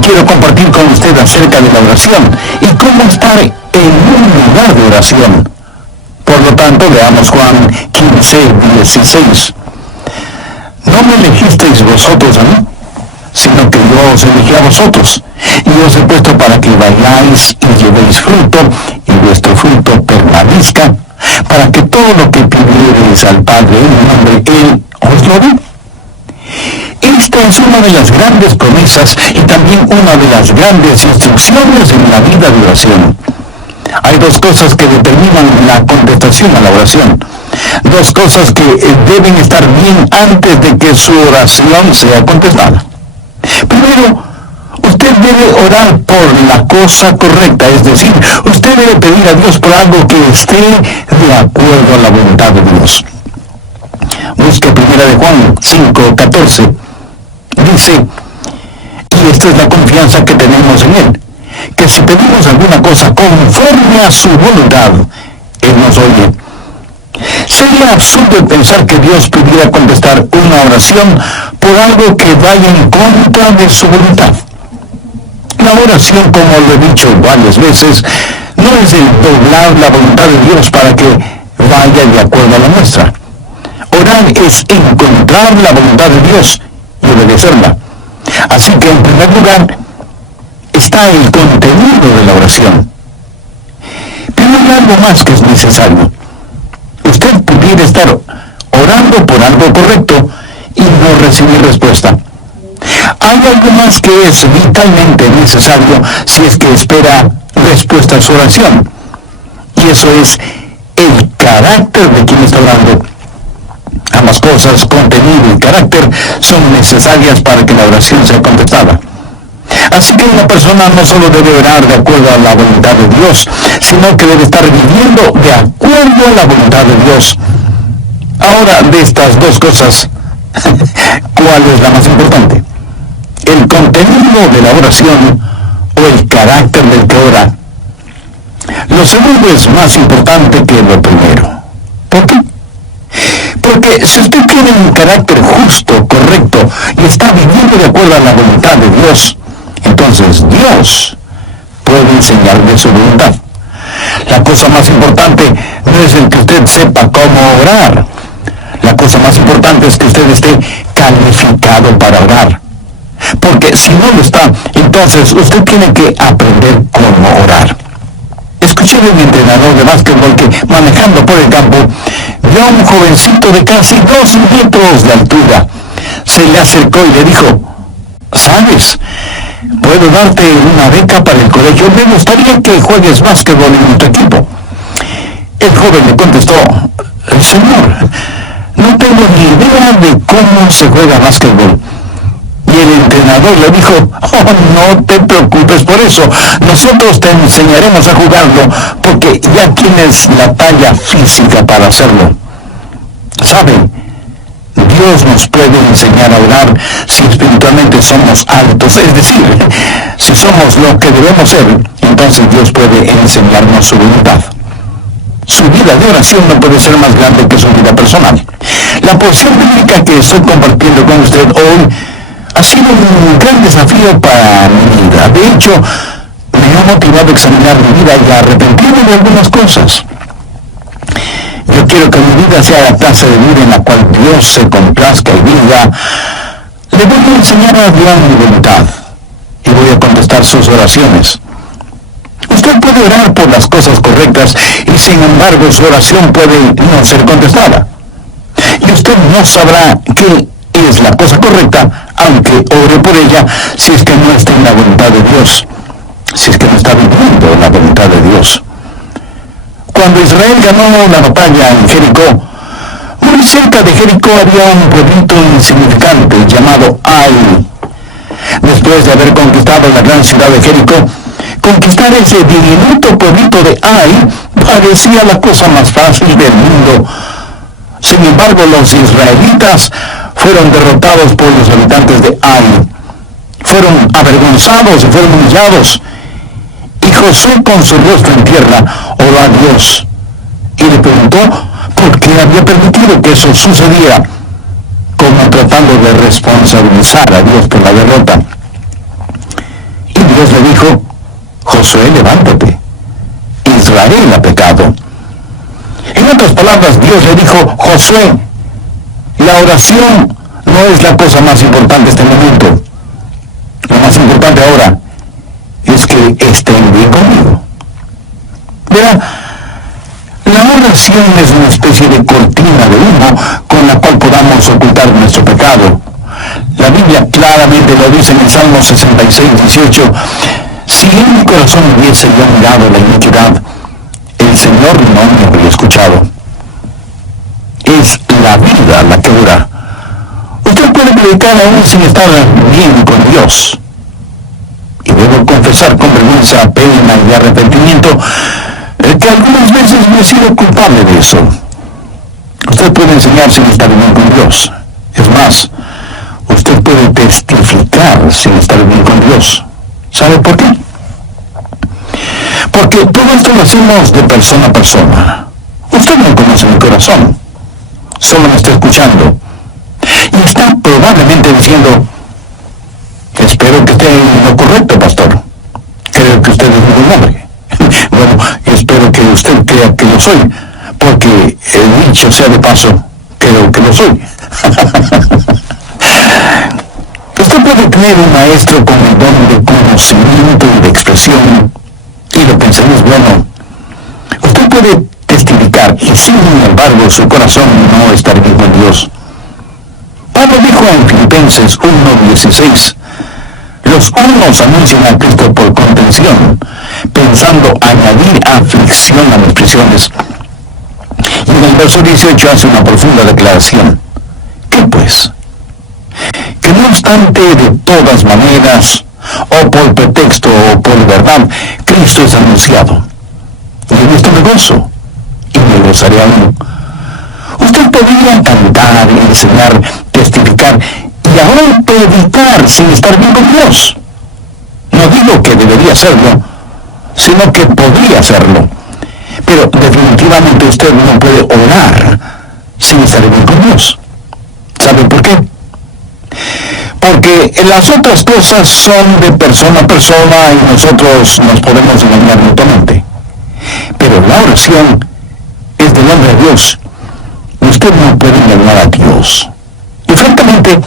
quiero compartir con usted acerca de la oración y cómo estar en un lugar de oración. Por lo tanto, veamos Juan 15:16. No me elegisteis vosotros a mí, sino que yo os elegí a vosotros, y os he puesto para que vayáis y llevéis fruto, y vuestro fruto permanezca, para que todo lo que pidiereis al Padre en mi nombre, Él os lo dé. Esta es una de las grandes promesas y también una de las grandes instrucciones en la vida de oración. Hay dos cosas que determinan la contestación a la oración. Dos cosas que deben estar bien antes de que su oración sea contestada. Primero, usted debe orar por la cosa correcta, es decir, usted debe pedir a Dios por algo que esté de acuerdo a la voluntad de Dios. Busque 1 de Juan 5:14. Dice, y esta es la confianza que tenemos en Él, que si pedimos alguna cosa conforme a su voluntad, Él nos oye. Sería absurdo pensar que Dios pudiera contestar una oración por algo que vaya en contra de su voluntad. La oración, como lo he dicho varias veces, no es el doblar la voluntad de Dios para que vaya de acuerdo a la nuestra. Orar es encontrar la voluntad de Dios y obedecerla. Así que en primer lugar está el contenido de la oración. Pero hay algo más que es necesario. Usted pudiera estar orando por algo correcto y no recibir respuesta. Hay algo más que es vitalmente necesario si es que espera respuesta a su oración. Y eso es el carácter de quien está orando. Ambas cosas, contenido y carácter, son necesarias para que la oración sea contestada. Así que una persona no solo debe orar de acuerdo a la voluntad de Dios, sino que debe estar viviendo de acuerdo a la voluntad de Dios. Ahora, de estas dos cosas, ¿cuál es la más importante? ¿El contenido de la oración o el carácter del que ora? Lo segundo es más importante que lo primero. ¿Por qué? Porque si usted tiene un carácter justo, correcto, y está viviendo de acuerdo a la voluntad de Dios, entonces Dios puede enseñarle su voluntad. La cosa más importante no es el que usted sepa cómo orar. La cosa más importante es que usted esté calificado para orar. Porque si no lo está, entonces usted tiene que aprender cómo orar. Escuché de un entrenador de básquetbol que, manejando por el campo, vio a un jovencito de casi 2 metros de altura. Se le acercó y le dijo, ¿sabes? ¿Puedo darte una beca para el colegio? Me gustaría que juegues básquetbol en nuestro equipo. El joven le contestó, señor, no tengo ni idea de cómo se juega básquetbol. Y el entrenador le dijo, no te preocupes por eso, nosotros te enseñaremos a jugarlo porque ya tienes la talla física para hacerlo. ¿Saben? Dios nos puede enseñar a orar si espiritualmente somos altos, es decir, si somos lo que debemos ser, entonces Dios puede enseñarnos su voluntad. Su vida de oración no puede ser más grande que su vida personal. La porción bíblica que estoy compartiendo con usted hoy ha sido un gran desafío para mi vida. De hecho, me ha motivado a examinar mi vida y a arrepentirme de algunas cosas. Yo quiero que mi vida sea la clase de vida en la cual Dios se complazca y diga, le voy a enseñar a Dios mi voluntad y voy a contestar sus oraciones. Usted puede orar por las cosas correctas y sin embargo su oración puede no ser contestada. Y usted no sabrá qué es la cosa correcta, aunque ore por ella, si es que no está en la voluntad de Dios, si es que no está viviendo la voluntad de Dios. Cuando Israel ganó la batalla en Jericó, muy cerca de Jericó había un pueblito insignificante llamado Ai. Después de haber conquistado la gran ciudad de Jericó, conquistar ese diminuto pueblito de Ai parecía la cosa más fácil del mundo. Sin embargo, los israelitas fueron derrotados por los habitantes de Ai. Fueron avergonzados y fueron humillados. Y Josué, con su rostro en tierra, oró a Dios y le preguntó por qué había permitido que eso sucediera, como tratando de responsabilizar a Dios por la derrota. Josué, levántate. Israel ha pecado. En otras palabras, Dios le dijo, Josué, la oración no es la cosa más importante en este momento. Lo más importante ahora es que estén bien conmigo. Verá, la oración es una especie de cortina de humo con la cual podamos ocultar nuestro pecado. La Biblia claramente lo dice en el Salmo 66:18. Si en mi corazón hubiese yo mirado la iniquidad, el Señor no me habría escuchado. Es la vida la que dura. Usted puede predicar aún sin estar bien con Dios. Y debo confesar con vergüenza, pena y arrepentimiento que algunas veces me he sido culpable de eso. Usted puede enseñar sin estar bien con Dios. Es más, usted puede testificar sin estar bien con Dios. ¿Sabe por qué? Porque todo esto lo hacemos de persona a persona. Usted no conoce mi corazón, solo me está escuchando. Y está probablemente diciendo, espero que esté en lo correcto, pastor. Creo que usted es un buen hombre. Bueno, espero que usted crea que lo soy, porque dicho sea de paso, creo que lo soy. Usted puede tener un maestro con el don de conocimiento y de expresión, y lo que enseña es bueno. Usted puede testificar, y sin embargo su corazón no estar bien con Dios. Pablo dijo en Filipenses 1:16, los unos anuncian a Cristo por contención, pensando añadir aflicción a las prisiones. Y en el verso 18 hace una profunda declaración. ¿Qué pues? Que no obstante, de todas maneras, o por pretexto o por verdad, Cristo es anunciado. Y en esto me gozo, y me gozaré aún. Usted podría cantar, enseñar, testificar, y aún predicar sin estar bien con Dios. No digo que debería hacerlo, sino que podría hacerlo. Pero definitivamente usted no puede orar sin estar bien con Dios. ¿Sabe por qué? Porque las otras cosas son de persona a persona y nosotros nos podemos engañar mutuamente. Pero la oración es del hombre a Dios. Usted no puede engañar a Dios. Y francamente,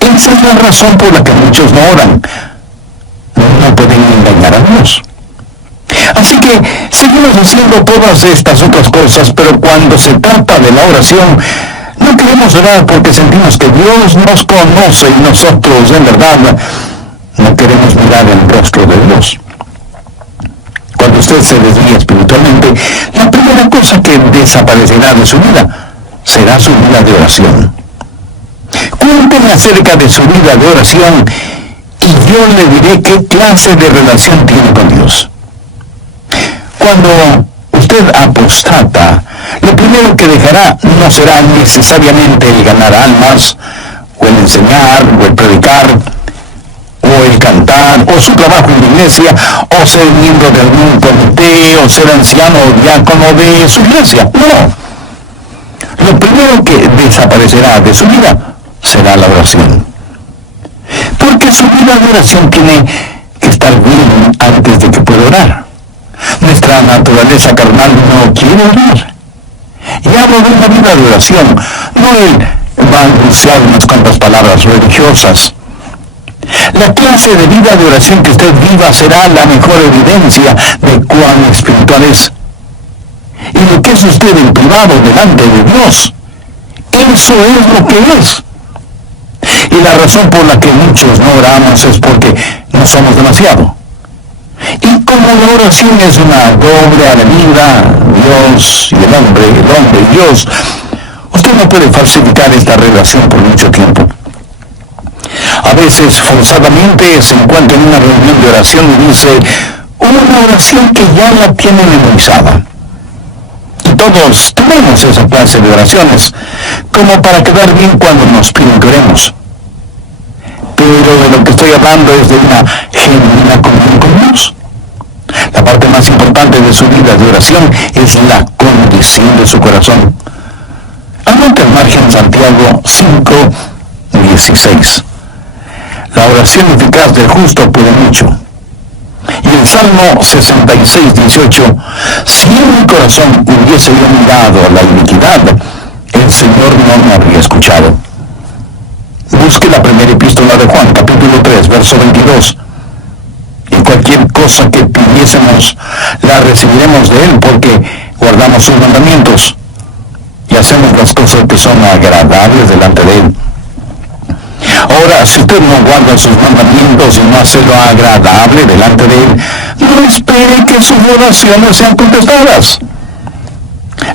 esa es la razón por la que muchos no oran. No pueden engañar a Dios. Así que seguimos haciendo todas estas otras cosas, pero cuando se trata de la oración, no queremos orar porque sentimos que Dios nos conoce y nosotros, en verdad, no queremos mirar el rostro de Dios. Cuando usted se desvía espiritualmente, la primera cosa que desaparecerá de su vida será su vida de oración. Cuénteme acerca de su vida de oración y yo le diré qué clase de relación tiene con Dios. Cuando usted apostata, lo primero que dejará no será necesariamente el ganar almas, o el enseñar, o el predicar, o el cantar, o su trabajo en la iglesia, o ser miembro de algún comité, o ser anciano o diácono de su iglesia. No. Lo primero que desaparecerá de su vida será la oración. Porque su vida de oración tiene que estar bien antes de que pueda orar. Nuestra naturaleza carnal no quiere orar. Y hablo de una vida de oración, no el balbucear unas cuantas palabras religiosas. La clase de vida de oración que usted viva será la mejor evidencia de cuán espiritual es. Y lo que es usted en privado delante de Dios, eso es lo que es. Y la razón por la que muchos no oramos es porque no somos demasiado. Y como la oración es una doble avenida, Dios y el hombre y Dios, usted no puede falsificar esta relación por mucho tiempo. A veces, forzadamente, se encuentra en una reunión de oración y dice una oración que ya la tiene memorizada. Y todos tenemos esa clase de oraciones, como para quedar bien cuando nos piden que oremos. Pero de lo que estoy hablando es de una genuina comunión con Dios. La parte más importante de su vida de oración es la condición de su corazón. Anote al margen Santiago 5:16. La oración eficaz del justo puede mucho. Y el Salmo 66, 18, si en mi corazón hubiese yo mirado la iniquidad, el Señor no me habría escuchado. Busque la primera epístola de Juan, capítulo 3, verso 22. Y cualquier cosa que pidiésemos, la recibiremos de Él, porque guardamos sus mandamientos y hacemos las cosas que son agradables delante de Él. Ahora, si usted no guarda sus mandamientos y no hace lo agradable delante de Él, no espere que sus oraciones sean contestadas.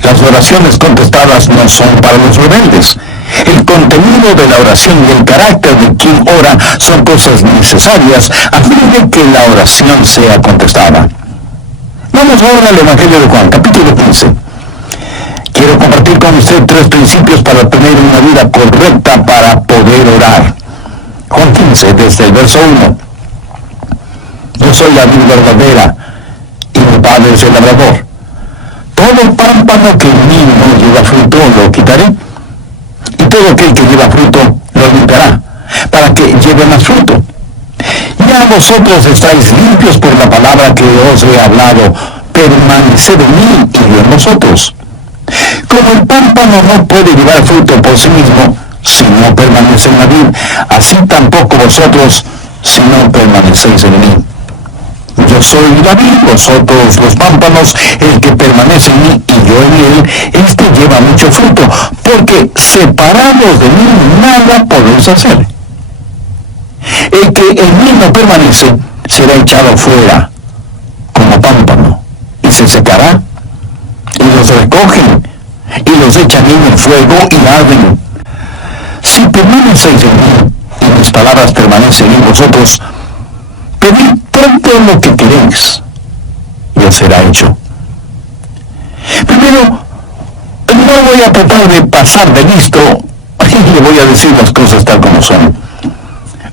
Las oraciones contestadas no son para los rebeldes. El contenido de la oración y el carácter de quien ora son cosas necesarias a fin de que la oración sea contestada. Vamos ahora al Evangelio de Juan, capítulo 15. Quiero compartir con usted 3 principios para tener una vida correcta para poder orar. Juan 15, desde el verso 1. Yo soy la vid verdadera, y mi Padre es el labrador. Todo pámpano que en mí no lleva fruto lo quitaré, y todo aquel que lleva fruto lo limpiará, para que lleve más fruto. Ya vosotros estáis limpios por la palabra que os he hablado, permaneced en mí y yo en vosotros. Como el pámpano no puede llevar fruto por sí mismo, si no permanece en la vid, así tampoco vosotros, si no permanecéis en mí. Yo soy la vid, vosotros los pámpanos. El que permanece en mí y yo en él, este lleva mucho fruto, porque separados de mí nada podéis hacer. El que en mí no permanece será echado fuera como pámpano y se secará, y los recogen y los echan en el fuego y arden. Si permanecéis en mí y mis palabras permanecen en vosotros, pedid todo lo que queréis y os será hecho. Primero, no voy a tratar de pasar de listo y le voy a decir las cosas tal como son.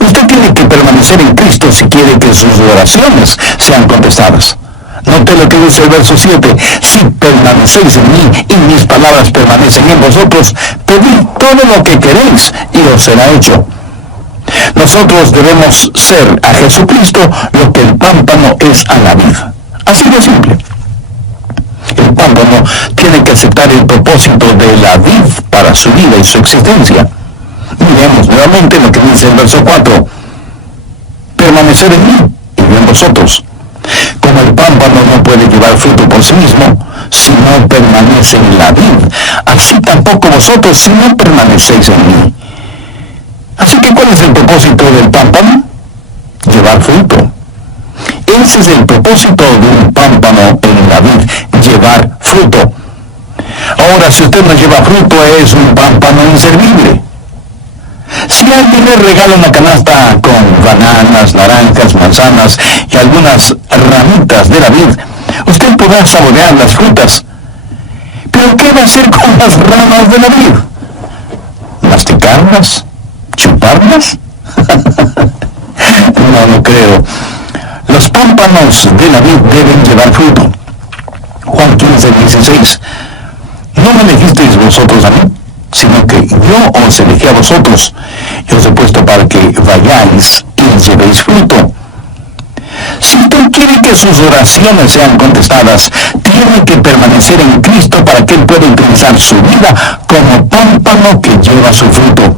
Usted tiene que permanecer en Cristo si quiere que sus oraciones sean contestadas. Note lo que dice el verso 7. Si permanecéis en mí y mis palabras permanecen en vosotros, pedid todo lo que queréis y os será hecho. Nosotros debemos ser a Jesucristo lo que el pámpano es a la vid. Así de simple. El pámpano tiene que aceptar el propósito de la vid para su vida y su existencia. Miremos nuevamente lo que dice el verso 4. Permanecer en mí y yo en vosotros. Como el pámpano no puede llevar fruto por sí mismo, si no permanece en la vid, así tampoco vosotros si no permanecéis en mí. Así que, ¿cuál es el propósito del pámpano? Llevar fruto. Ese es el propósito de un pámpano en la vid, llevar fruto. Ahora, si usted no lleva fruto, es un pámpano inservible. Si alguien le regala una canasta con bananas, naranjas, manzanas y algunas ramitas de la vid, usted podrá saborear las frutas. ¿Pero qué va a hacer con las ramas de la vid? ¿Masticarlas? ¿Chuparlas? No lo creo. Los pámpanos de la vid deben llevar fruto. Juan 15, 16. No me elegisteis vosotros a mí, sino que yo os elegí a vosotros, y os he puesto para que vayáis y llevéis fruto. Si usted quiere que sus oraciones sean contestadas, tiene que permanecer en Cristo para que Él pueda utilizar su vida como pámpano que lleva su fruto.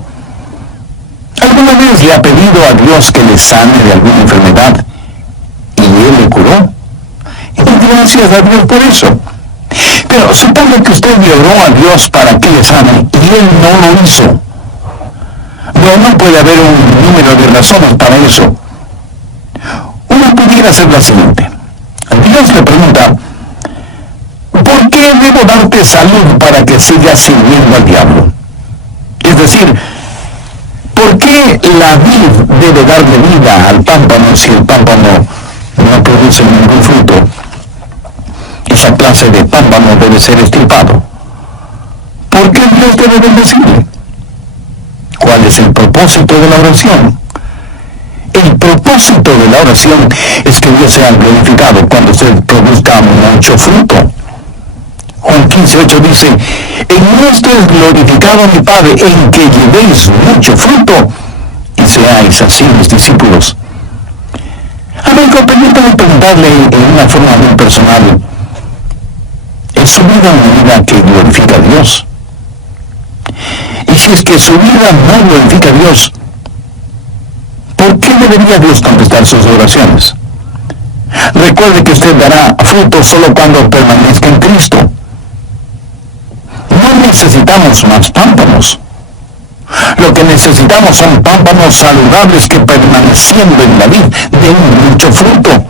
¿Alguna vez le ha pedido a Dios que le sane de alguna enfermedad y Él le curó? Y gracias a Dios por eso. Pero supongo que usted le oró a Dios para que le sane y Él no lo hizo. Bueno, puede haber un número de razones para eso. Una pudiera ser la siguiente. Dios le pregunta, ¿por qué debo darte salud para que sigas sirviendo al diablo? Es decir, ¿por qué la vid debe darle vida al pámpano si el pámpano no produce ningún fruto? Esa clase de pámpano debe ser estirpado. ¿Por qué Dios debe bendecirle? ¿Cuál es el propósito de la oración? El propósito de la oración es que Dios sea glorificado cuando usted produzca mucho fruto. Juan 15:8 dice, en esto es glorificado mi Padre, en que llevéis mucho fruto y seáis así mis discípulos. Amigo, permítame Déjame preguntarle en una forma muy personal, ¿es su vida una vida que glorifica a Dios? Y si es que su vida no glorifica a Dios, ¿por qué debería Dios contestar sus oraciones? Recuerde que usted dará fruto solo cuando permanezca en Cristo. No necesitamos más pámpanos. Lo que necesitamos son pámpanos saludables que, permaneciendo en la vid, den mucho fruto.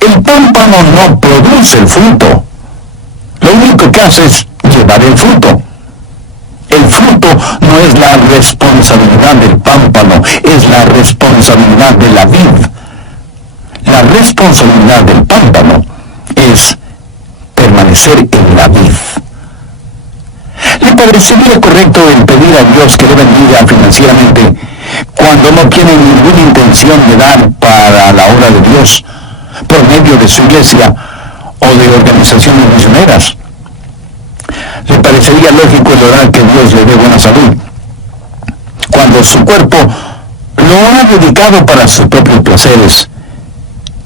El pámpano no produce el fruto. Lo único que hace es llevar el fruto. El fruto no es la responsabilidad del pámpano, es la responsabilidad de la vid. La responsabilidad del pámpano es permanecer en la vid. ¿Le parecería correcto el pedir a Dios que le bendiga financieramente cuando no tiene ninguna intención de dar para la obra de Dios por medio de su iglesia o de organizaciones misioneras? ¿Le parecería lógico el orar que Dios le dé buena salud cuando su cuerpo lo ha dedicado para sus propios placeres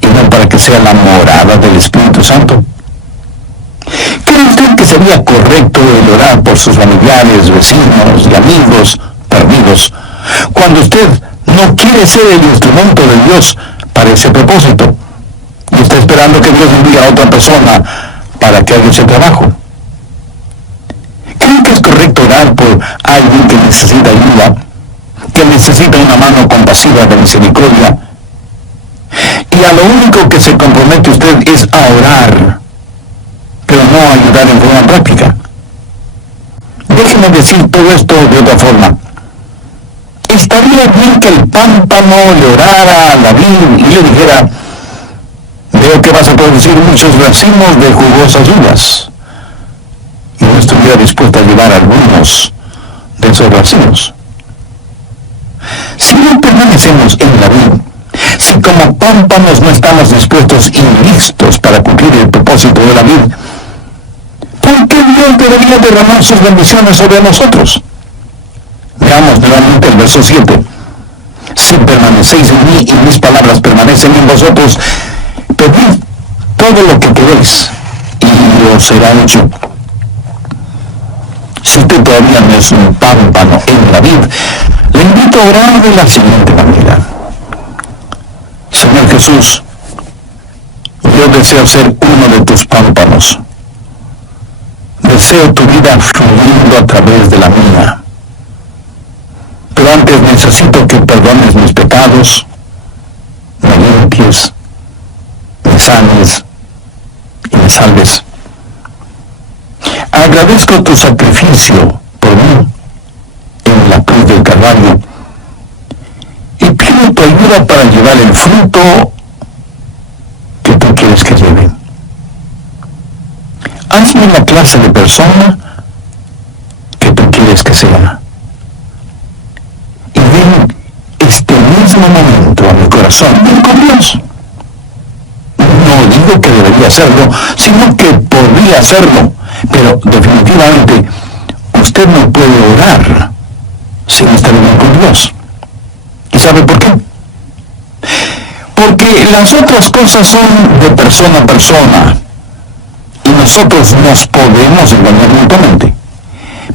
y no para que sea la morada del Espíritu Santo? ¿Cree usted que sería correcto el orar por sus familiares, vecinos y amigos perdidos cuando usted no quiere ser el instrumento de Dios para ese propósito y está esperando que Dios envíe a otra persona para que haga ese trabajo? ¿Cree que es correcto orar por alguien que necesita ayuda, que necesita una mano compasiva de misericordia, y a lo único que se compromete usted es a orar, pero no a ayudar en forma práctica? Déjeme decir todo esto de otra forma. Estaría bien que el pámpano le orara a la vid y le dijera: veo que vas a producir muchos racimos de jugosas uvas, y no estuviera dispuesto a llevar algunos de esos racimos. Si no permanecemos en la vid, si como pámpanos no estamos dispuestos y listos para cumplir el propósito de la vid, ¿por qué Dios debería derramar sus bendiciones sobre nosotros? Veamos nuevamente el verso 7. Si permanecéis en mí y mis palabras permanecen en vosotros, pedid todo lo que queréis y os será hecho. Si usted todavía no es un pámpano en la vid, le invito a orar de la siguiente manera: Señor Jesús, yo deseo ser uno de tus pámpanos. Deseo tu vida fluyendo a través de la mía. Pero antes necesito que perdones mis pecados, me limpies, me sanes y me salves. Agradezco tu sacrificio por mí en la cruz del Calvario y pido tu ayuda para llevar el fruto que tú quieres que lleve. Hazme la clase de persona que tú quieres que sea. Y ven este mismo momento a mi corazón, ven con Dios. No digo que debería hacerlo, sino que podría hacerlo, pero definitivamente usted no puede orar sin estar bien con Dios. ¿Y sabe por qué? Porque las otras cosas son de persona a persona, y nosotros nos podemos engañar mutuamente.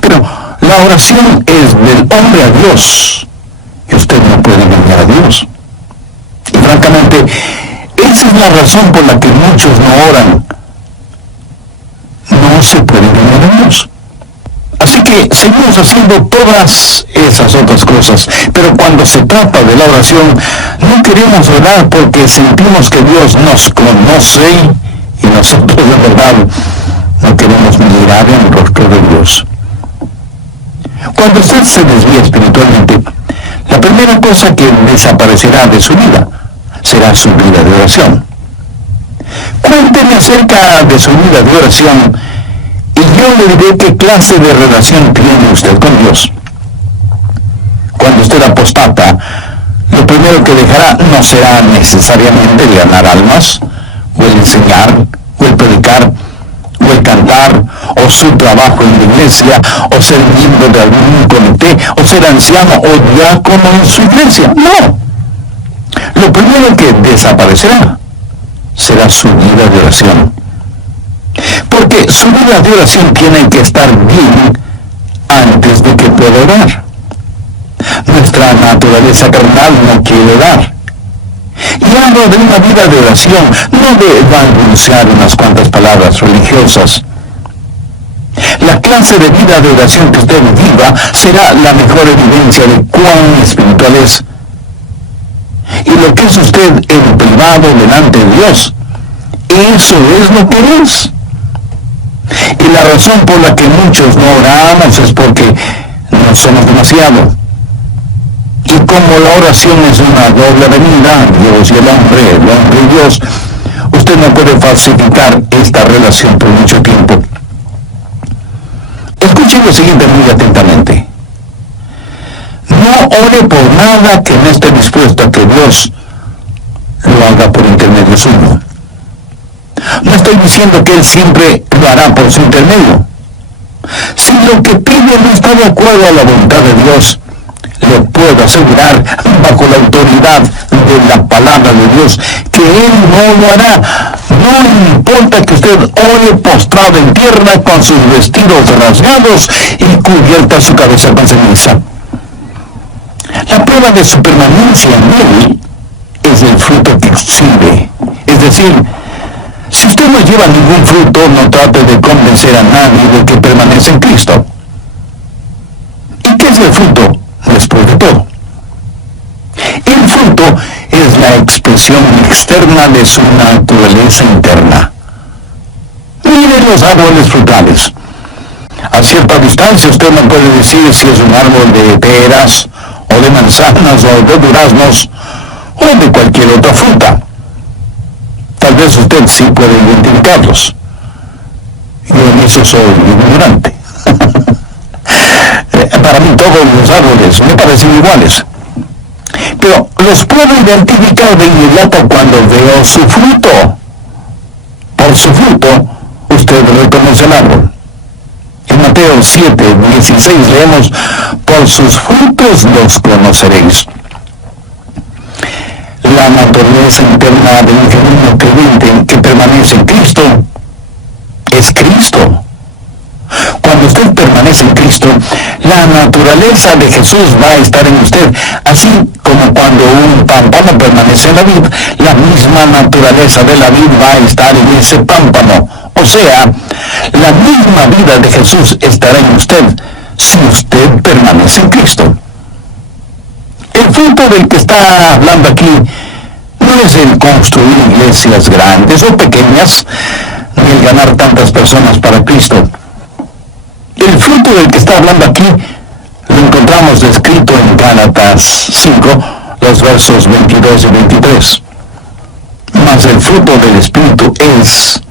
Pero la oración es del hombre a Dios, y usted no puede engañar a Dios. Y francamente, esa es la razón por la que muchos no oran. No se puede engañar a Dios. Así que seguimos haciendo todas esas otras cosas, pero cuando se trata de la oración, no queremos orar porque sentimos que Dios nos conoce y nosotros de verdad no queremos mirar en el rostro de Dios. Cuando usted se desvía espiritualmente, la primera cosa que desaparecerá de su vida será su vida de oración. Cuénteme acerca de su vida de oración y yo le diré qué clase de relación tiene usted con Dios. Cuando usted apostata, lo primero que dejará no será necesariamente el ganar almas, o el enseñar, o el predicar, o el cantar, o su trabajo en la iglesia, o ser miembro de algún comité, o ser anciano o diácono en su iglesia. No. Lo primero que desaparecerá será su vida de oración. Porque su vida de oración tiene que estar bien antes de que pueda orar. Nuestra naturaleza carnal no quiere orar. Y hablo de una vida de oración, no de balbucear unas cuantas palabras religiosas. La clase de vida de oración que usted viva será la mejor evidencia de cuán espiritual es. Y lo que es usted en privado delante de Dios, eso es lo que es. Y la razón por la que muchos no oramos es porque no somos demasiado. Y como la oración es una doble avenida, Dios y el hombre y Dios, usted no puede falsificar esta relación por mucho tiempo. Escuche lo siguiente muy atentamente. No ore por nada que no esté dispuesto a que Dios lo haga por intermedio suyo. No estoy diciendo que Él siempre lo hará por su intermedio. Si lo que pide no está de acuerdo a la voluntad de Dios, le puedo asegurar, bajo la autoridad de la palabra de Dios, que Él no lo hará. No importa que usted ore postrado en tierra con sus vestidos rasgados y cubierta su cabeza con ceniza. La prueba de su permanencia en Él es el fruto que exhibe. Es decir, si usted no lleva ningún fruto, no trate de convencer a nadie de que permanece en Cristo. ¿Y qué es el fruto? Después de todo, el fruto es la expresión externa de su naturaleza interna. Mire los árboles frutales. A cierta distancia usted no puede decir si es un árbol de peras, o de manzanas, o de duraznos, o de cualquier otra fruta. Tal vez usted sí puede identificarlos. Yo en eso soy ignorante. Para mí todos los árboles me parecen iguales. Pero los puedo identificar de inmediato cuando veo su fruto. Por su fruto, usted reconoce el árbol. En Mateo 7:16 leemos, por sus frutos los conoceréis. La naturaleza interna de un genuino creyente que permanece en Cristo es Cristo. Cuando usted permanece en Cristo, la naturaleza de Jesús va a estar en usted, así como cuando un pámpano permanece en la vid, la misma naturaleza de la vid va a estar en ese pámpano. O sea, la misma vida de Jesús estará en usted si usted permanece en Cristo. El fruto del que está hablando aquí no es el construir iglesias grandes o pequeñas, ni el ganar tantas personas para Cristo. El fruto del que está hablando aquí lo encontramos descrito en Gálatas 5, los versos 22 y 23. Mas el fruto del Espíritu es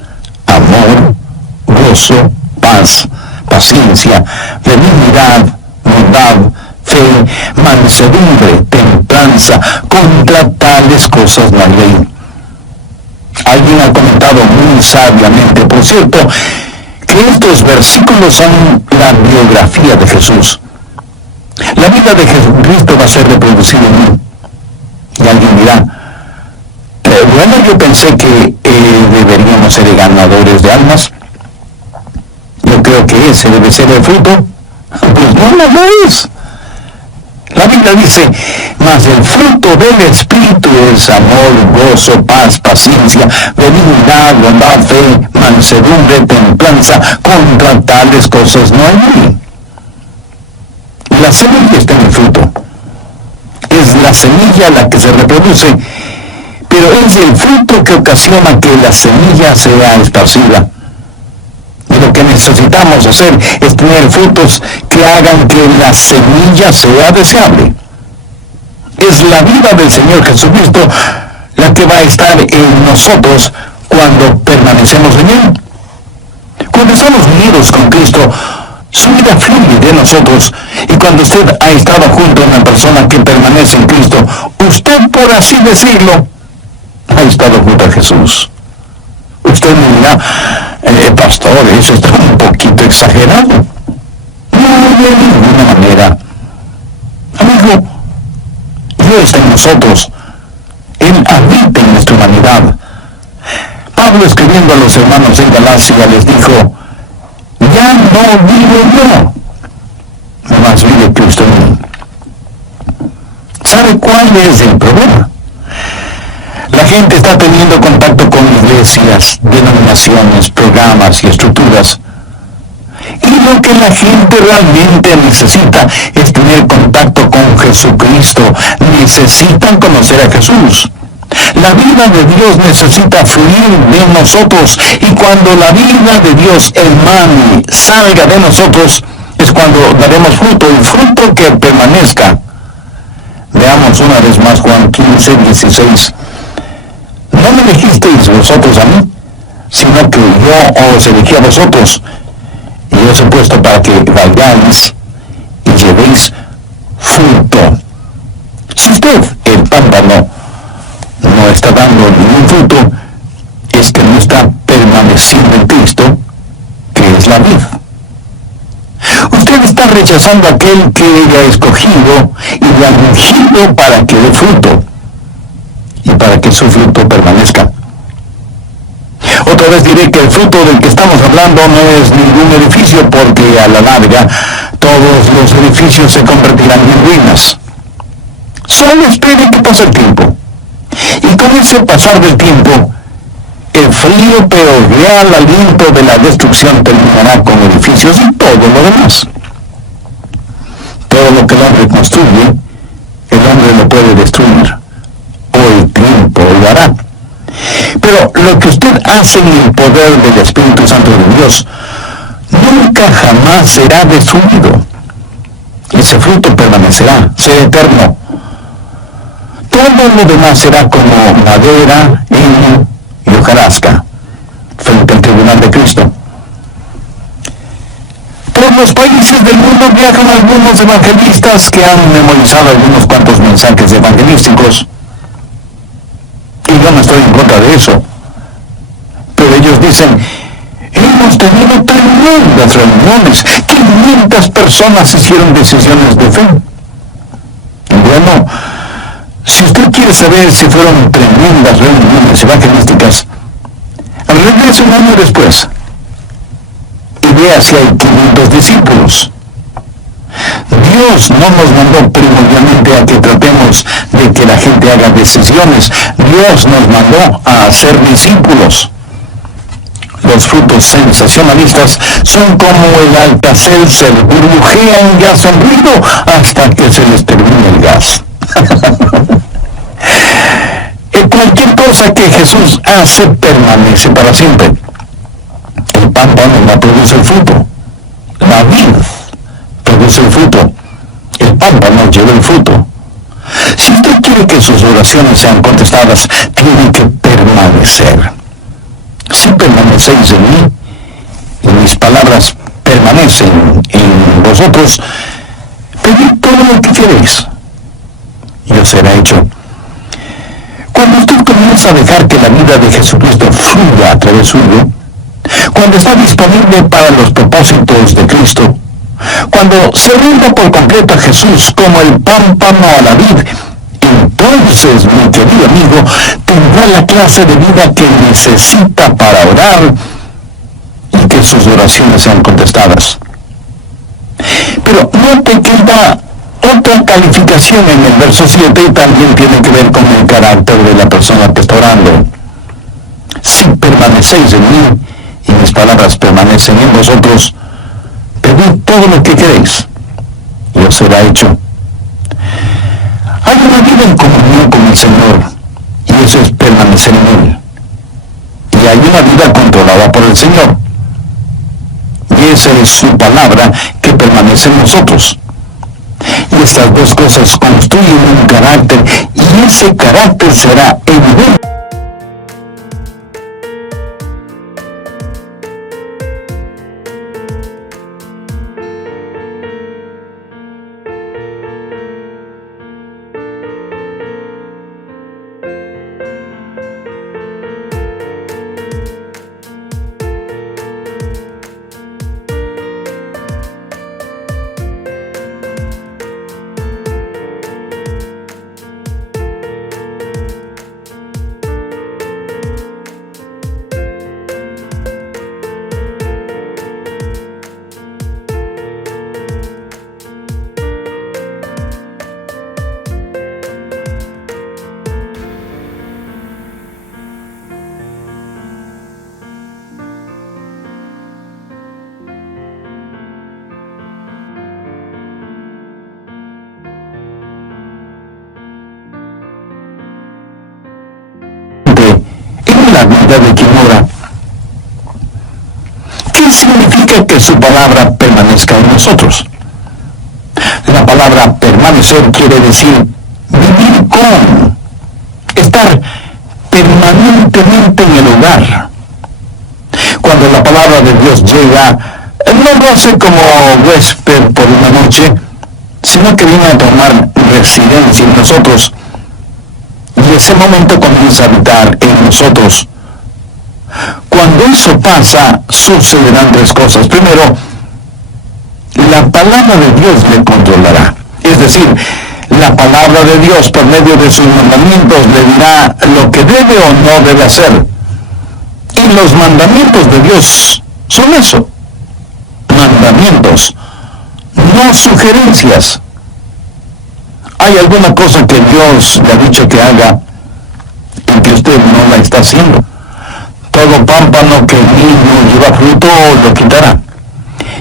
amor, gozo, paz, paciencia, benignidad, bondad, fe, mansedumbre, templanza. Contra tales cosas no hay ley. Alguien ha comentado muy sabiamente, por cierto, que estos versículos son la biografía de Jesús. La vida de Jesucristo va a ser reproducida en mí. Y alguien dirá, bueno, yo pensé que deberíamos ser ganadores de almas. Yo creo que ese debe ser el fruto. Pues no lo es. La Biblia dice, mas el fruto del Espíritu es amor, gozo, paz, paciencia, benignidad, bondad, fe, mansedumbre, templanza. Contra tales cosas no hay ley. La semilla está en el fruto. Es la semilla la que se reproduce, pero es el fruto que ocasiona que la semilla sea esparcida. Y lo que necesitamos hacer es tener frutos que hagan que la semilla sea deseable. Es la vida del Señor Jesucristo la que va a estar en nosotros cuando permanecemos en Él. Cuando estamos unidos con Cristo, su vida fluye de nosotros, y cuando usted ha estado junto a una persona que permanece en Cristo, usted, por así decirlo, ha estado junto a Jesús. Usted me dirá, pastor, eso está un poquito exagerado. No, de ninguna manera. Amigo, Dios está en nosotros. Él habita en nuestra humanidad. Pablo, escribiendo a los hermanos en Galacia, les dijo: ya no vivo yo, más vive Cristo en mí. ¿Sabe cuál es el problema? La gente está teniendo contacto con iglesias, denominaciones, programas y estructuras. Y lo que la gente realmente necesita es tener contacto con Jesucristo. Necesitan conocer a Jesús. La vida de Dios necesita fluir de nosotros, y cuando la vida de Dios emane, salga de nosotros, es cuando daremos fruto, el fruto que permanezca. Veamos una vez más Juan 15:16. No me elegisteis vosotros a mí, sino que yo os elegí a vosotros, y os he puesto para que vayáis y llevéis fruto. Si usted, el pámpano, no está dando ningún fruto, es que no está permaneciendo en Cristo, que es la vid. Usted está rechazando a aquel que le ha escogido y le ha ungido para que dé fruto, y para que su fruto permanezca. Otra vez diré que el fruto del que estamos hablando no es ningún edificio, porque a la larga todos los edificios se convertirán en ruinas. Solo espere que pase el tiempo. Y con ese pasar del tiempo, el frío pero real aliento de la destrucción terminará con edificios y todo lo demás. Todo lo que el hombre construye, el hombre lo puede destruir, o el tiempo lo hará. Pero lo que usted hace en el poder del Espíritu Santo de Dios nunca jamás será destruido. Ese fruto permanecerá, será eterno. Todo lo demás será como madera, heno y hojarasca frente al tribunal de Cristo. Por los países del mundo viajan algunos evangelistas que han memorizado algunos cuantos mensajes evangelísticos. Y yo no estoy en contra de eso. Pero ellos dicen: hemos tenido tremendas reuniones, 500 personas hicieron decisiones de fe. Bueno, si usted quiere saber si fueron tremendas reuniones evangelísticas, regrese un año después y vea si hay 500 discípulos. Dios no nos mandó primordialmente a que tratemos de que la gente haga decisiones. Dios nos mandó a hacer discípulos. Los frutos sensacionalistas son como el Alka-Seltzer, burbujean gas sonrido hasta que se les termine el gas. Cualquier cosa que Jesús hace permanece para siempre. El pámpano no produce el fruto. La vid produce el fruto. El pámpano lleva el fruto. Si usted quiere que sus oraciones sean contestadas, tiene que permanecer. Si permanecéis en mí, y mis palabras permanecen en vosotros, pedid todo lo que queréis, y os será hecho. Cuando usted comienza a dejar que la vida de Jesucristo fluya a través suyo, cuando está disponible para los propósitos de Cristo, cuando se rinda por completo a Jesús como el pámpano a la vid, entonces, mi querido amigo, tendrá la clase de vida que necesita para orar y que sus oraciones sean contestadas. Pero note que da otra calificación en el verso 7 y también tiene que ver con el carácter de la persona que está orando. Si permanecéis en mí y mis palabras permanecen en vosotros, pedid todo lo que queréis y os será hecho. Hay una vida en comunión con el Señor, y eso es permanecer en Él. Y hay una vida controlada por el Señor, y esa es su palabra que permanece en nosotros. Y estas dos cosas construyen un carácter, y ese carácter será evidente. vida de quien ora. ¿Qué significa que su palabra permanezca en nosotros? La palabra permanecer quiere decir vivir con, estar permanentemente en el hogar. Cuando la palabra de Dios llega, no lo hace como huésped por una noche, sino que viene a tomar residencia en nosotros. Y ese momento comienza a habitar en nosotros. Cuando eso pasa, sucederán tres cosas. Primero, la palabra de Dios le controlará. Es decir, la palabra de Dios por medio de sus mandamientos le dirá lo que debe o no debe hacer. Y los mandamientos de Dios son eso, mandamientos, no sugerencias. ¿Hay alguna cosa que Dios le ha dicho que haga y que usted no la está haciendo? Todo pámpano que no lleva fruto lo quitará,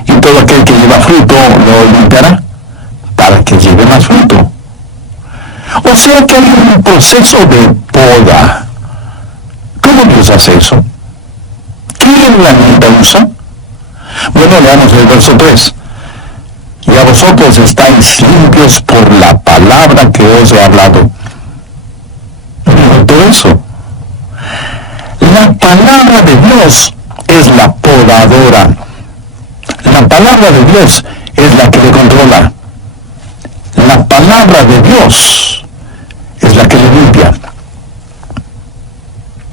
y todo aquel que lleva fruto lo limpiará para que lleve más fruto. O sea que hay un proceso de poda. ¿Cómo Dios hace eso? ¿Qué herramienta usa? Bueno, leamos el verso 3. Y a vosotros estáis limpios por la palabra que os he hablado. Todo eso. La palabra de Dios es la podadora. La palabra de Dios es la que le controla. La palabra de Dios es la que le limpia.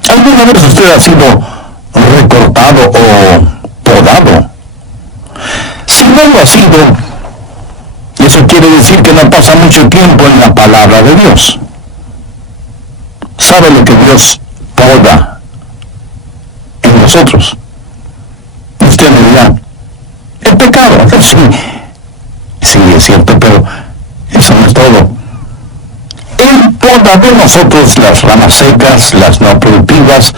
¿Alguna vez usted ha sido recortado o podado? Si no lo ha sido, eso quiere decir que no pasa mucho tiempo en la palabra de Dios. ¿Sabe lo que Dios poda en nosotros? Usted me dirá, el pecado. Sí, es cierto, pero eso no es todo. Él poda de nosotros las ramas secas, las no productivas,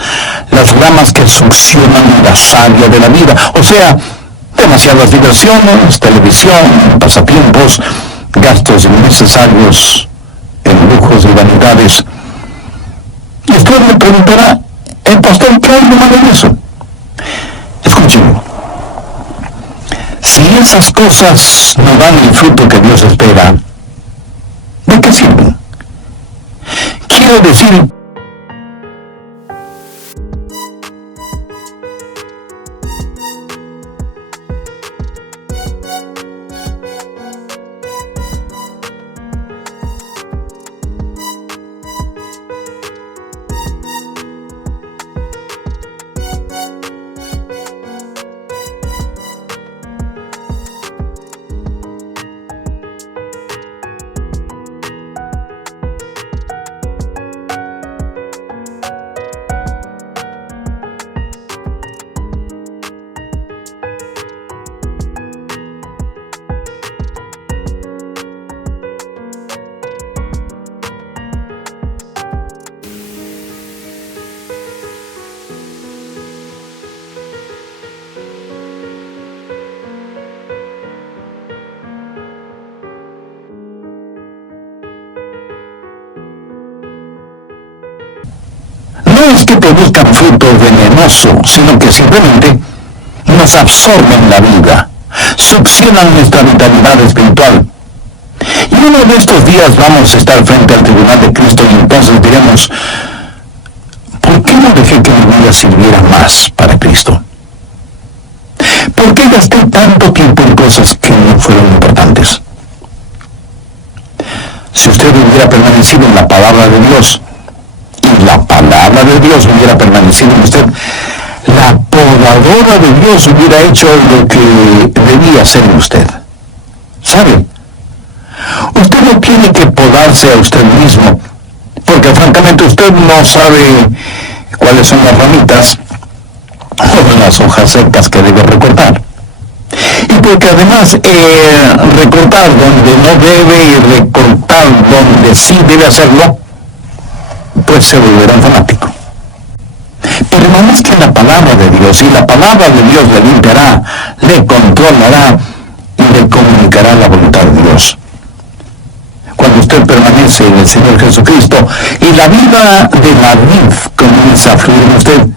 las ramas que succionan la savia de la vida. O sea, demasiadas diversiones, televisión, pasatiempos, gastos innecesarios en lujos y vanidades. Y usted me preguntará, el pastor, ¿qué hay de malo en eso? Escúcheme. Si esas cosas no dan el fruto que Dios espera, ¿de qué sirven? Quiero decir, no es que produzcan fruto venenoso, sino que simplemente nos absorben la vida, succionan nuestra vitalidad espiritual. Y uno de estos días vamos a estar frente al tribunal de Cristo y entonces diremos, ¿por qué no dejé que mi vida sirviera más para Cristo? ¿Por qué gasté tanto tiempo en cosas que no fueron importantes? Si usted hubiera permanecido en la palabra de Dios, y la palabra de Dios hubiera permanecido en usted, la podadora de Dios hubiera hecho lo que debía hacer en usted. ¿Sabe? Usted no tiene que podarse a usted mismo, porque francamente usted no sabe cuáles son las ramitas o las hojas secas que debe recortar. Y porque además recortar donde no debe y recortar donde sí debe hacerlo, pues se volverá un fanático. Permanezca en la palabra de Dios, y la palabra de Dios le limpiará, le controlará y le comunicará la voluntad de Dios. Cuando usted permanece en el Señor Jesucristo y la vida de la vid comienza a fluir en usted,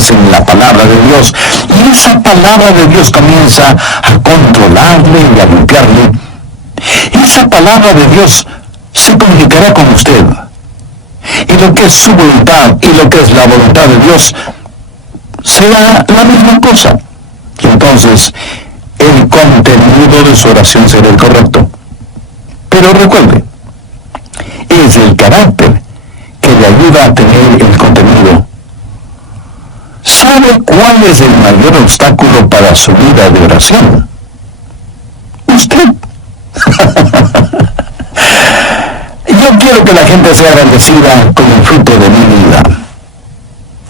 obedecen la palabra de Dios, y esa palabra de Dios comienza a controlarle y a limpiarle. Esa palabra de Dios se comunicará con usted. Y lo que es su voluntad y lo que es la voluntad de Dios será la misma cosa. Y entonces el contenido de su oración será el correcto. Pero recuerde, es el carácter que le ayuda a tener el contenido. ¿Sabe cuál es el mayor obstáculo para su vida de oración? Usted. Yo quiero que la gente sea bendecida con el fruto de mi vida.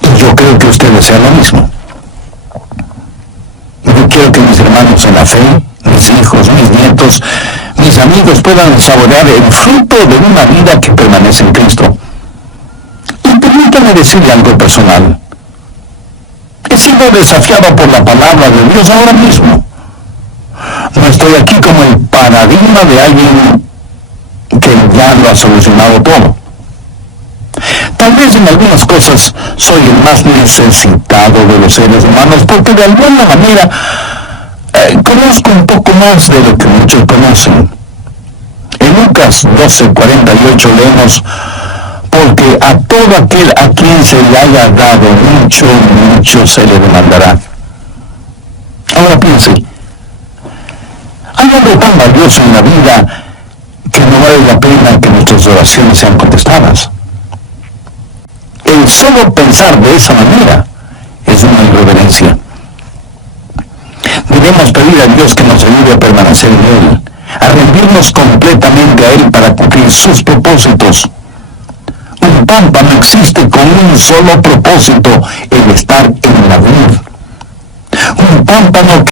Y yo creo que usted desea lo mismo. Yo quiero que mis hermanos en la fe, mis hijos, mis nietos, mis amigos puedan saborear el fruto de una vida que permanece en Cristo. Y permítame decirle algo personal. He sido desafiado por la palabra de Dios ahora mismo. No estoy aquí como el paradigma de alguien que ya lo ha solucionado todo. Tal vez en algunas cosas soy el más necesitado de los seres humanos, porque de alguna manera conozco un poco más de lo que muchos conocen. En Lucas 12:48 leemos: porque a todo aquel a quien se le haya dado mucho, mucho se le demandará. Ahora piense, hay algo tan valioso en la vida que no vale la pena que nuestras oraciones sean contestadas. El solo pensar de esa manera es una irreverencia. Debemos pedir a Dios que nos ayude a permanecer en Él, a rendirnos completamente a Él para cumplir sus propósitos. Un pámpano existe con un solo propósito: el estar en la vid. Un pámpano